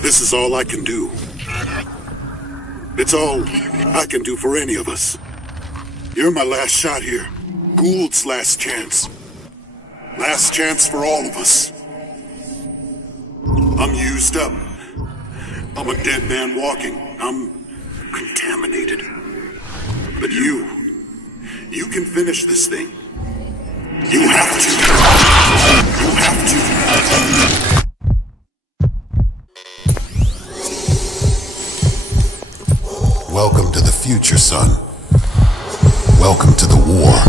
This is all I can do. It's all I can do for any of us. You're my last shot here. Gould's last chance. Last chance for all of us. I'm used up. I'm a dead man walking. I'm contaminated. But you can finish this thing. You have to. You have to. Welcome to the future, son. Welcome to the war.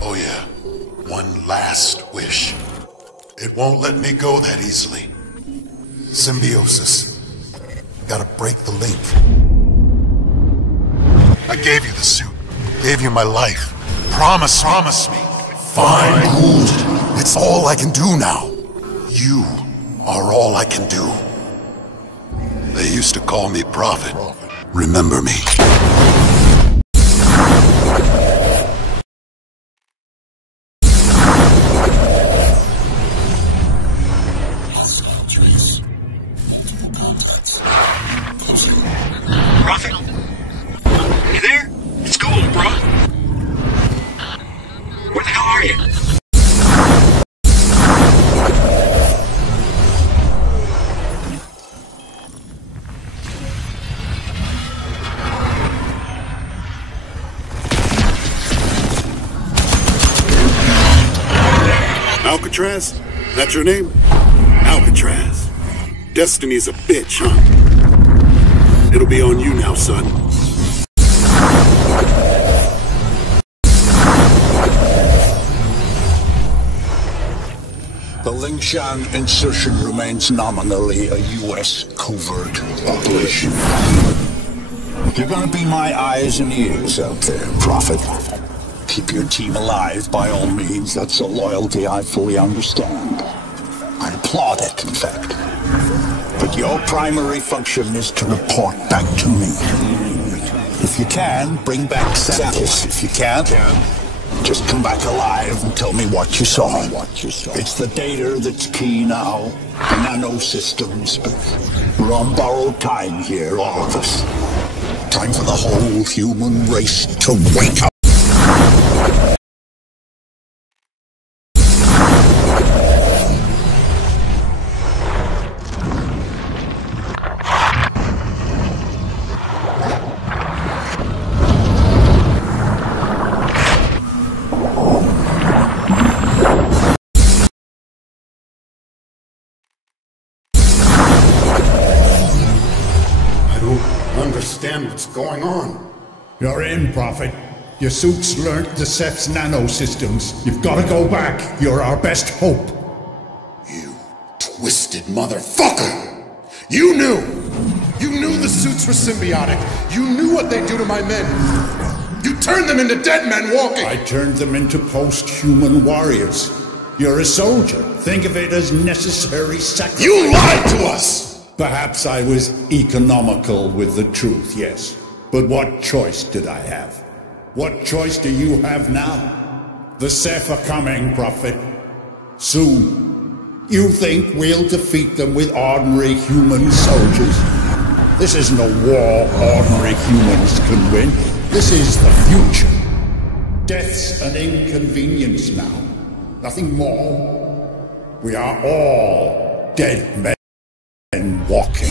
Oh yeah, one last wish. It won't let me go that easily. Symbiosis. Gotta break the link. I gave you the suit. Gave you my life. Promise me. Fine, Gould. It's all I can do now. You are all I can do. They used to call me Prophet. Remember me. Prophet? You there? It's Gould, bro. Where the hell are you? Alcatraz? That's your name? Alcatraz. Destiny's a bitch, huh? It'll be on you now, son. The Lingshan insertion remains nominally a U.S. covert operation. You're gonna be my eyes and ears out there, Prophet. Keep your team alive by all means. That's a loyalty I fully understand. I applaud it, in fact. But your primary function is to report back to me. If you can, bring back samples. If you can't, just come back alive and tell me what you saw. It's the data that's key now, the nanosystems, but we're on borrowed time here, all of us. Time for the whole human race to wake up. Understand what's going on. You're in, Prophet. Your suit's learnt the Ceph's nanosystems. You've got to go back. You're our best hope. You twisted motherfucker! You knew! You knew the suits were symbiotic. You knew what they'd do to my men. You turned them into dead men walking! I turned them into post-human warriors. You're a soldier. Think of it as necessary sacrifice. You lied to us! Perhaps I was economical with the truth, yes. But what choice did I have? What choice do you have now? The Ceph are coming, Prophet. Soon. You think we'll defeat them with ordinary human soldiers? This isn't a war ordinary humans can win. This is the future. Death's an inconvenience now. Nothing more. We are all dead men. And walking.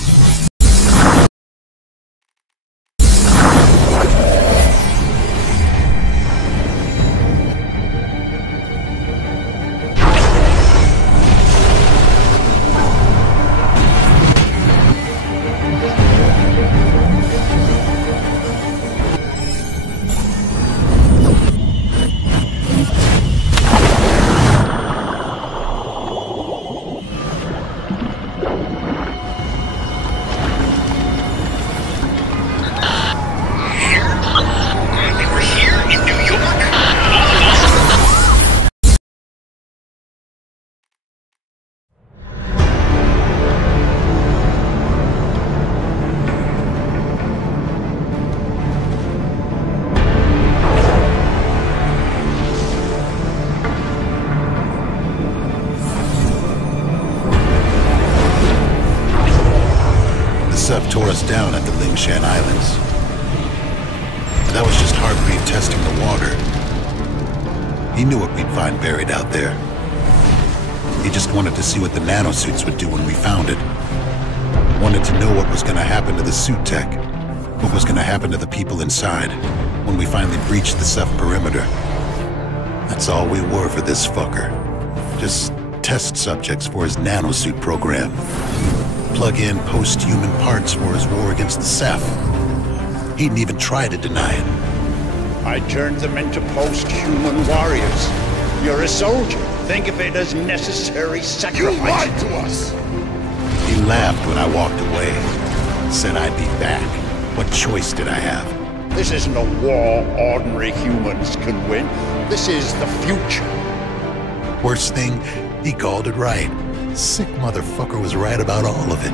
Ceph tore us down at the Lingshan Islands. But that was just Hargreave testing the water. He knew what we'd find buried out there. He just wanted to see what the nanosuits would do when we found it. Wanted to know what was going to happen to the suit tech. What was going to happen to the people inside when we finally breached the Ceph perimeter. That's all we were for this fucker. Just test subjects for his nanosuit program. Plug in post-human parts for his war against the Ceph. He didn't even try to deny it. I turned them into post-human warriors. You're a soldier. Think of it as necessary sacrifice. You lied to us! He laughed when I walked away. Said I'd be back. What choice did I have? This isn't a war ordinary humans can win. This is the future. Worst thing, he called it right. Sick motherfucker was right about all of it.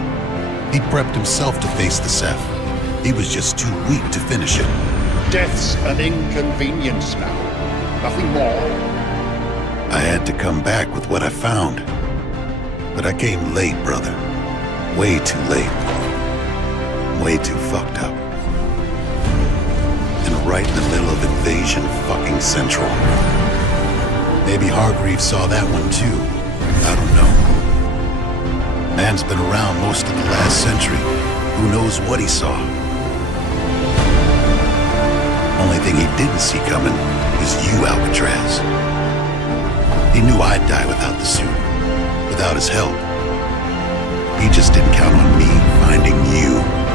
He prepped himself to face the Ceph. He was just too weak to finish it. Death's an inconvenience now. Nothing more. I had to come back with what I found. But I came late, brother. Way too late. Way too fucked up. And right in the middle of Invasion fucking Central. Maybe Hargreave saw that one too. I don't know. Man's been around most of the last century. Who knows what he saw? Only thing he didn't see coming was you, Alcatraz. He knew I'd die without the suit, without his help. He just didn't count on me finding you.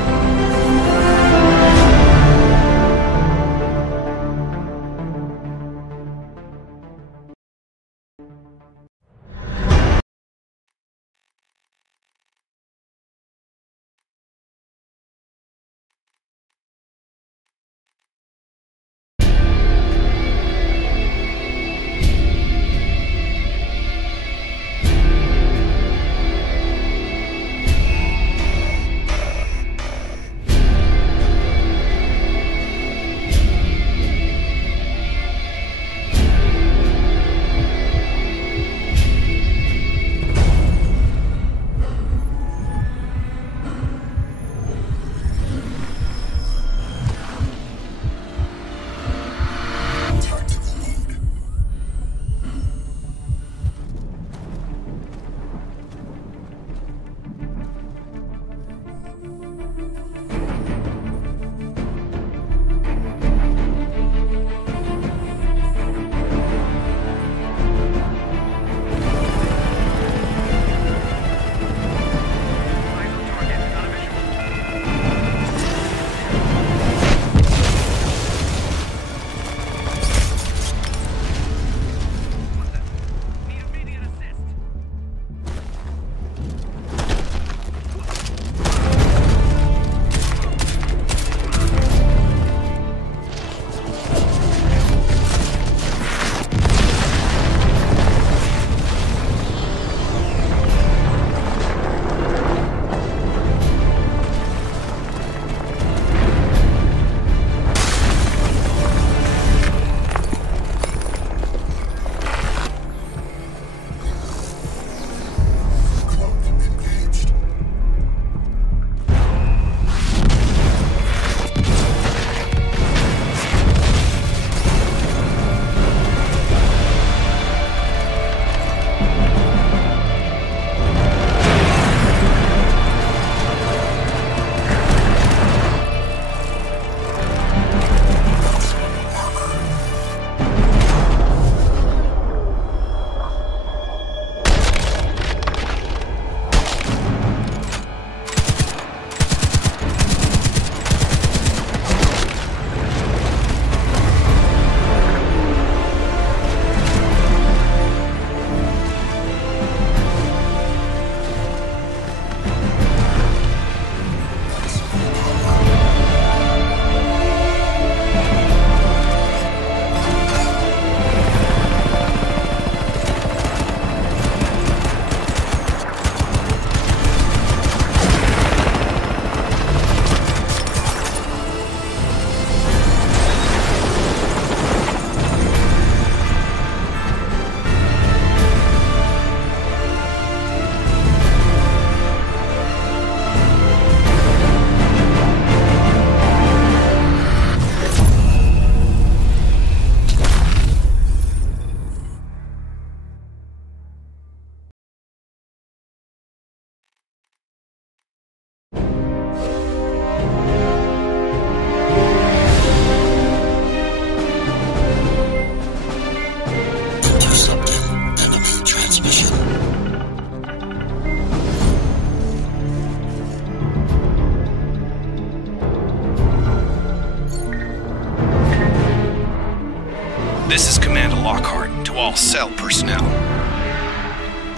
Amanda Lockhart to all cell personnel.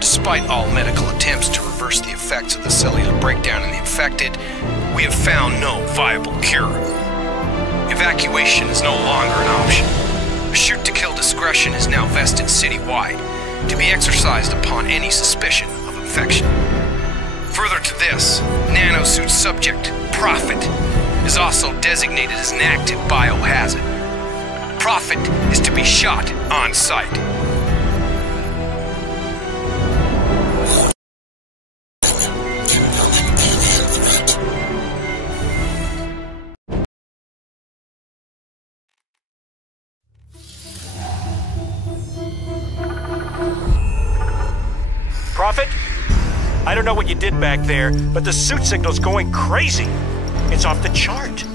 Despite all medical attempts to reverse the effects of the cellular breakdown in the infected, we have found no viable cure. Evacuation is no longer an option. A shoot-to-kill discretion is now vested citywide, to be exercised upon any suspicion of infection. Further to this, nanosuit subject, Prophet, is also designated as an active biohazard. Prophet is to be shot on sight. Prophet? I don't know what you did back there, but the suit signal's going crazy. It's off the chart.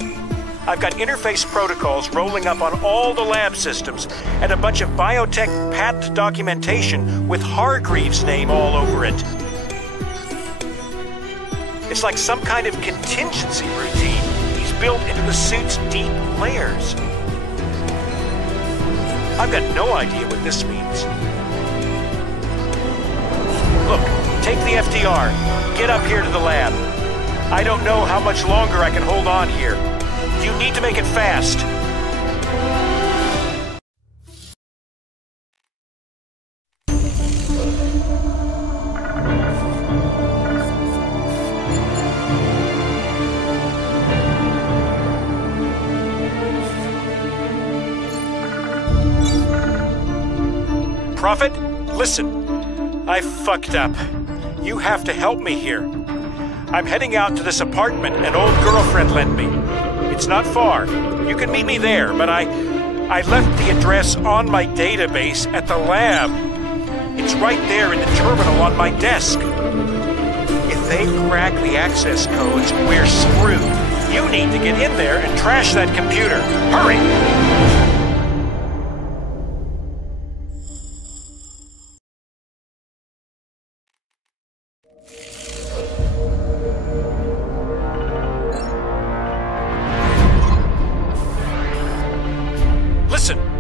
I've got interface protocols rolling up on all the lab systems and a bunch of biotech patent documentation with Hargreaves' name all over it. It's like some kind of contingency routine he's built into the suit's deep layers. I've got no idea what this means. Look, take the FDR. Get up here to the lab. I don't know how much longer I can hold on here. You need to make it fast. Prophet, listen. I fucked up. You have to help me here. I'm heading out to this apartment an old girlfriend lent me. It's not far. You can meet me there, but I left the address on my database at the lab. It's right there in the terminal on my desk. If they crack the access codes, we're screwed. You need to get in there and trash that computer. Hurry!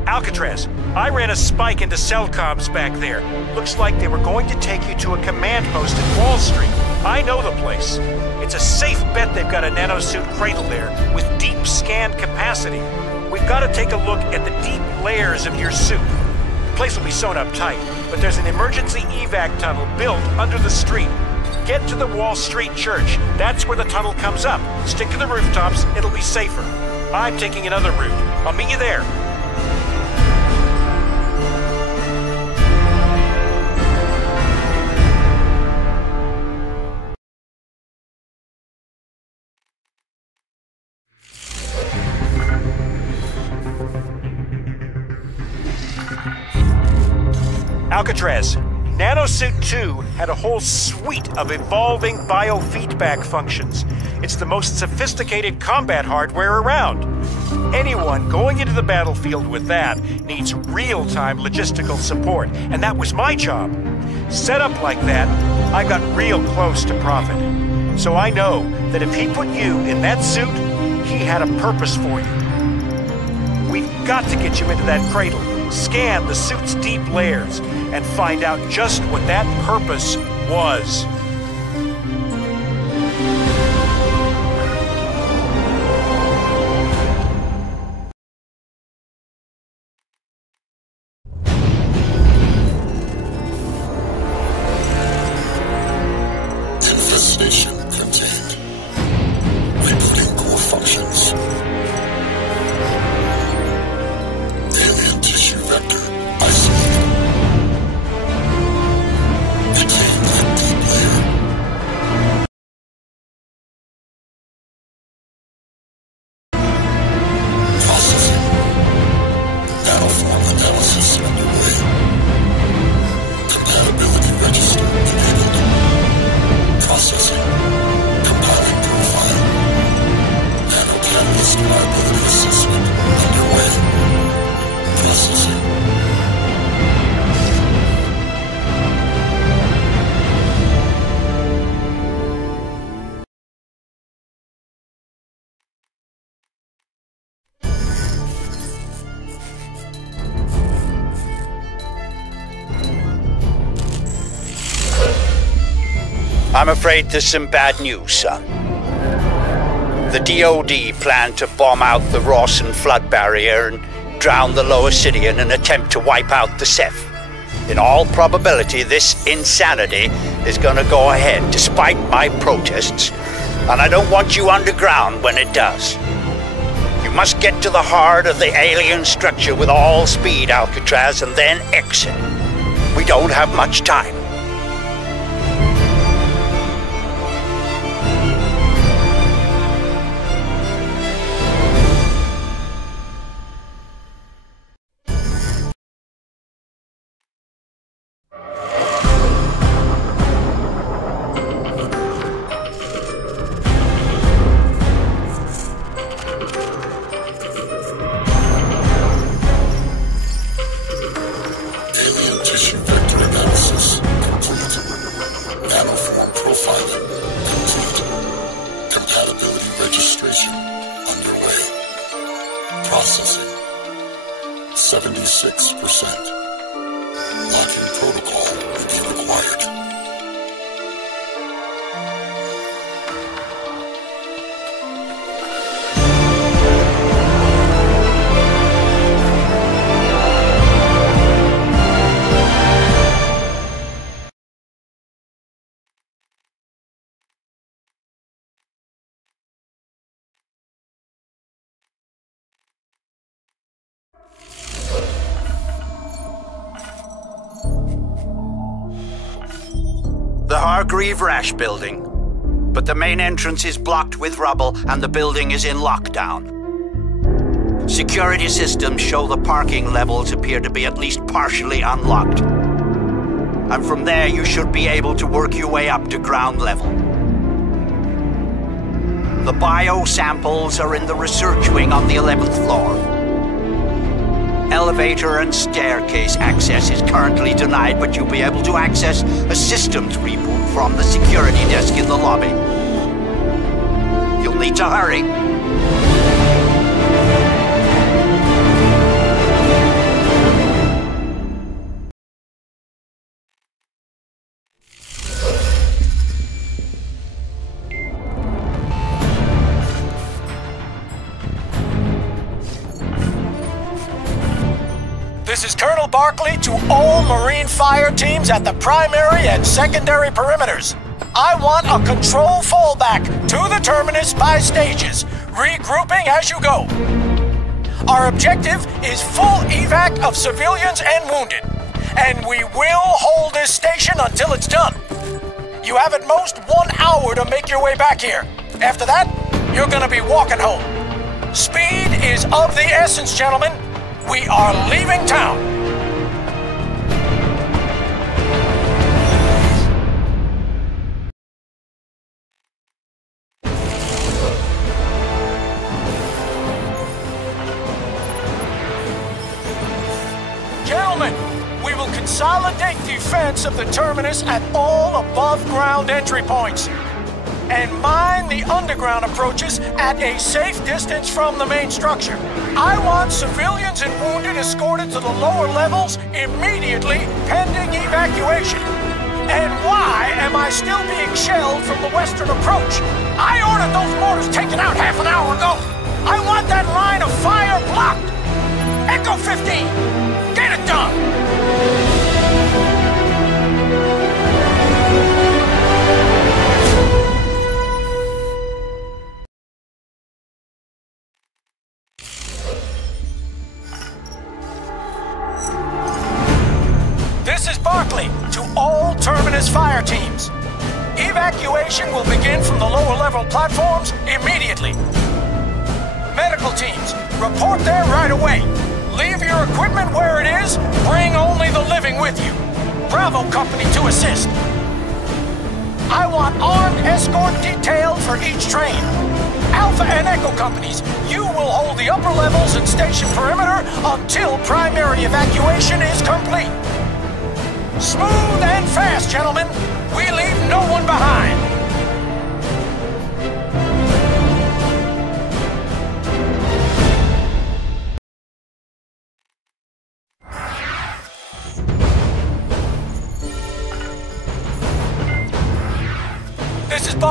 Alcatraz, I ran a spike into cell comms back there. Looks like they were going to take you to a command post at Wall Street. I know the place. It's a safe bet they've got a nanosuit cradle there with deep scan capacity. We've got to take a look at the deep layers of your suit. The place will be sewn up tight, but there's an emergency evac tunnel built under the street. Get to the Wall Street Church. That's where the tunnel comes up. Stick to the rooftops, it'll be safer. I'm taking another route. I'll meet you there. Alcatraz, Nanosuit 2 had a whole suite of evolving biofeedback functions. It's the most sophisticated combat hardware around. Anyone going into the battlefield with that needs real-time logistical support, and that was my job. Set up like that, I got real close to Prophet. So I know that if he put you in that suit, he had a purpose for you. We've got to get you into that cradle, scan the suit's deep layers, and find out just what that purpose was. Infestation contained. Rebooting core functions. Alien tissue vector isolated. Retain that deep layer. Processing. Nanoform analysis underway. Compatibility register enabled. Processing. I'm afraid there's some bad news, son. The DoD plan to bomb out the Rawson flood barrier and drown the lower city in an attempt to wipe out the Ceph. In all probability, this insanity is gonna go ahead, despite my protests, and I don't want you underground when it does. You must get to the heart of the alien structure with all speed, Alcatraz, and then exit. We don't have much time. The Hargreave Rash building, but the main entrance is blocked with rubble and the building is in lockdown. Security systems show the parking levels appear to be at least partially unlocked. And from there you should be able to work your way up to ground level. The bio samples are in the research wing on the 11th floor. Elevator and staircase access is currently denied, but you'll be able to access a systems reboot from the security desk in the lobby. You'll need to hurry. This is Colonel Barkley to all Marine fire teams at the primary and secondary perimeters. I want a control fallback to the terminus by stages, regrouping as you go. Our objective is full evac of civilians and wounded, and we will hold this station until it's done. You have at most 1 hour to make your way back here. After that, you're gonna be walking home. Speed is of the essence, gentlemen. We are leaving town. Gentlemen, we will consolidate defense of the terminus at all above-ground entry points and mine the underground approaches at a safe distance from the main structure. I want civilians and wounded escorted to the lower levels immediately, pending evacuation. And why am I still being shelled from the western approach? I ordered those mortars taken out half an hour ago. I want that line of fire blocked. Echo 15, get it done. This is Barkley to all Terminus fire teams. Evacuation will begin from the lower level platforms immediately. Medical teams, report there right away. Leave your equipment where it is, bring only the living with you. Bravo Company to assist. I want armed escort detailed for each train. Alpha and Echo Companies, you will hold the upper levels and station perimeter until primary evacuation is complete. Smooth and fast, gentlemen. We leave no one behind.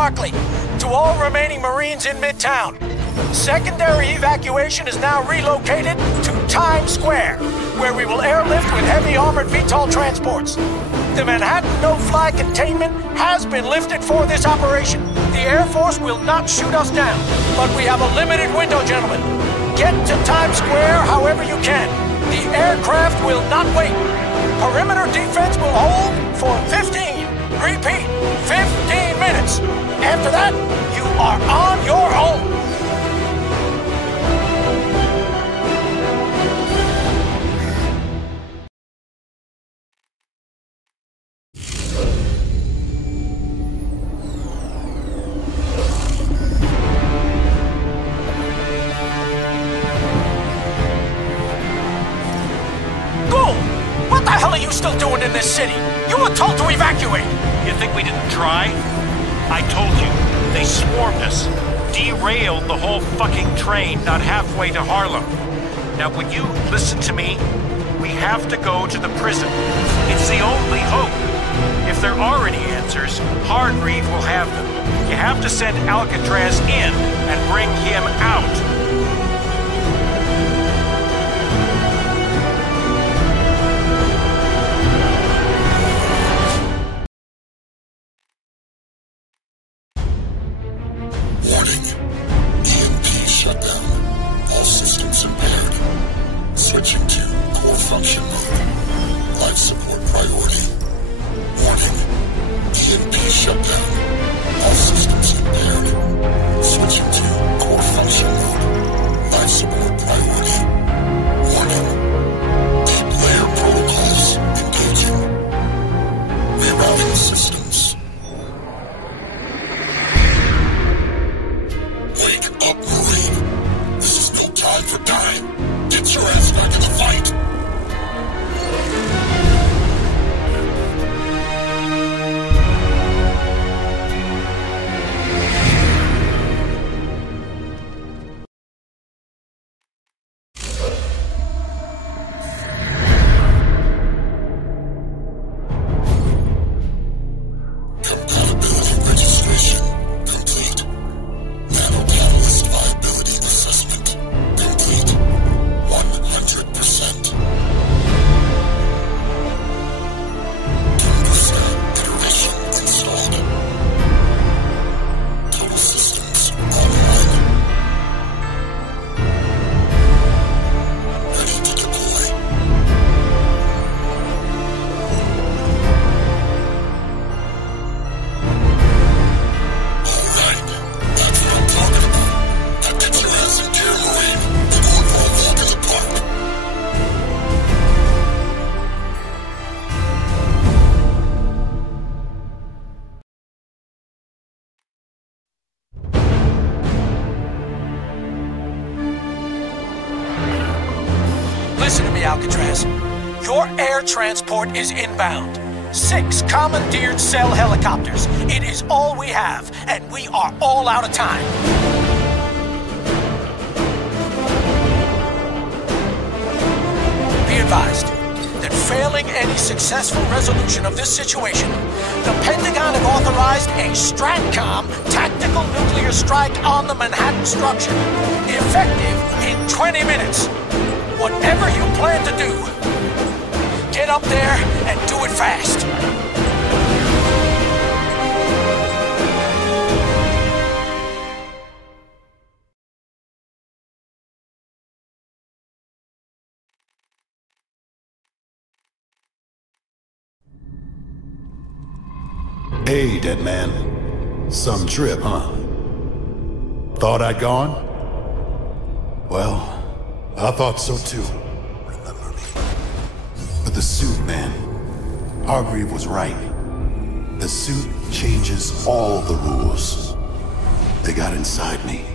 Barclay. To all remaining Marines in Midtown. Secondary evacuation is now relocated to Times Square, where we will airlift with heavy armored VTOL transports. The Manhattan no-fly containment has been lifted for this operation. The Air Force will not shoot us down, but we have a limited window, gentlemen. Get to Times Square however you can. The aircraft will not wait. Perimeter defense will hold for 15, repeat, 15 minutes. After that, you are on your own. Still doing in this city? You were told to evacuate! You think we didn't try? I told you, they swarmed us. Derailed the whole fucking train not halfway to Harlem. Now would you listen to me? We have to go to the prison. It's the only hope. If there are any answers, Hargreave will have them. You have to send Alcatraz in and bring him out. Listen to me, Alcatraz. Your air transport is inbound. 6 commandeered cell helicopters. It is all we have, and we are all out of time. Be advised that failing any successful resolution of this situation, the Pentagon have authorized a STRATCOM tactical nuclear strike on the Manhattan structure, effective in 20 minutes. Whatever you plan to do, get up there and do it fast. Hey, dead man. Some trip, huh? Thought I'd gone? Well, I thought so too. Remember me. But the suit, man. Hargreave was right. The suit changes all the rules. They got inside me.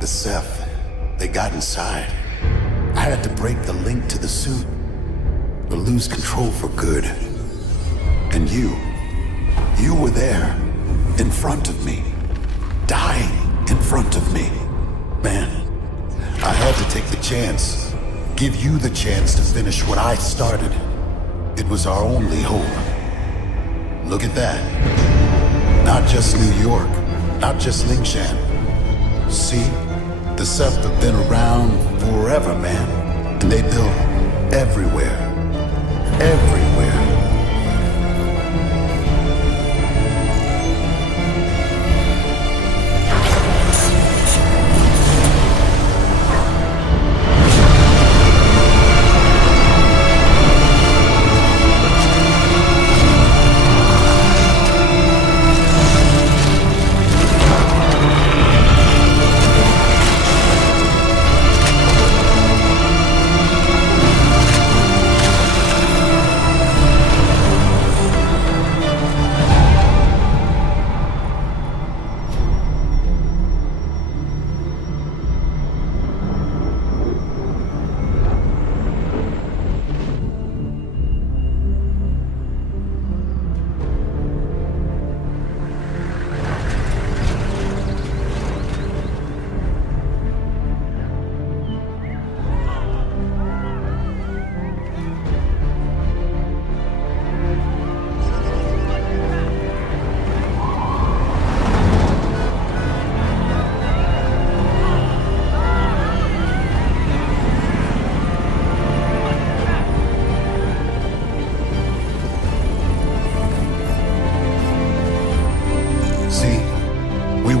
The Ceph, they got inside. I had to break the link to the suit, or lose control for good. And you were there, in front of me, dying in front of me. Man, I had to take the chance, give you the chance to finish what I started. It was our only hope. Look at that. Not just New York, not just Lingshan. See, the Sept have been around forever, man. And they build everywhere. Everywhere.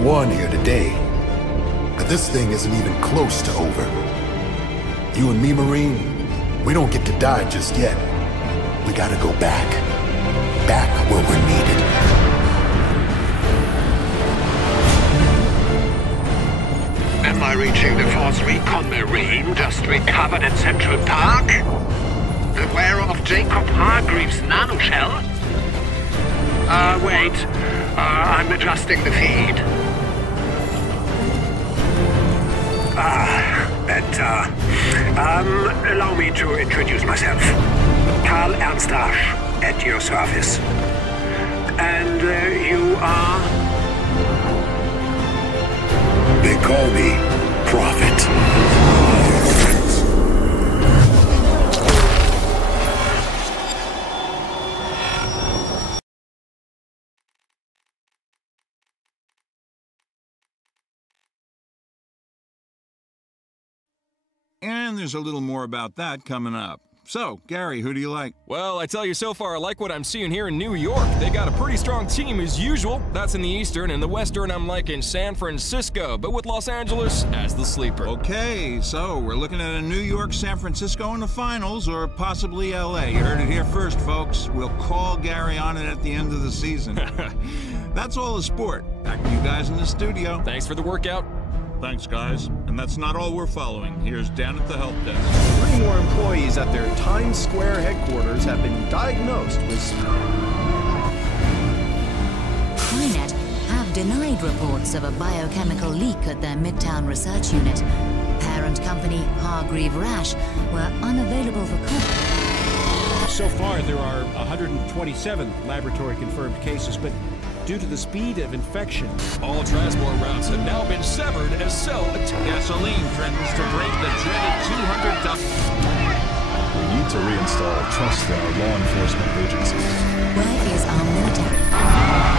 Won here today, but this thing isn't even close to over. You and me, Marine, we don't get to die just yet. We gotta go back. Back where we're needed. Am I reaching the Force Recon Marine just recovered at Central Park? Aware of Jacob Hargreaves' nanoshell? Wait. I'm adjusting the feed. Allow me to introduce myself. Karl Ernst Rasch, at your service. And you are? They call me Prophet. And there's a little more about that coming up. So, Gary, who do you like? Well, I tell you so far, I like what I'm seeing here in New York. They got a pretty strong team as usual. That's in the Eastern. In the Western, I'm liking San Francisco, but with Los Angeles as the sleeper. Okay, so we're looking at a New York, San Francisco in the finals, or possibly LA. You heard it here first, folks. We'll call Gary on it at the end of the season. That's all the sport. Back to you guys in the studio. Thanks for the workout. Thanks, guys. And that's not all we're following. Here's Dan at the help desk. 3 more employees at their Times Square headquarters have been diagnosed with... Skynet have denied reports of a biochemical leak at their Midtown research unit. Parent company Hargreaves Rasch were unavailable for comment. So far, there are 127 laboratory-confirmed cases, but due to the speed of infection, all transport routes have now been severed as cell gasoline threatens to break the dreaded $200. We need to reinstall trust in our law enforcement agencies. Where is our military?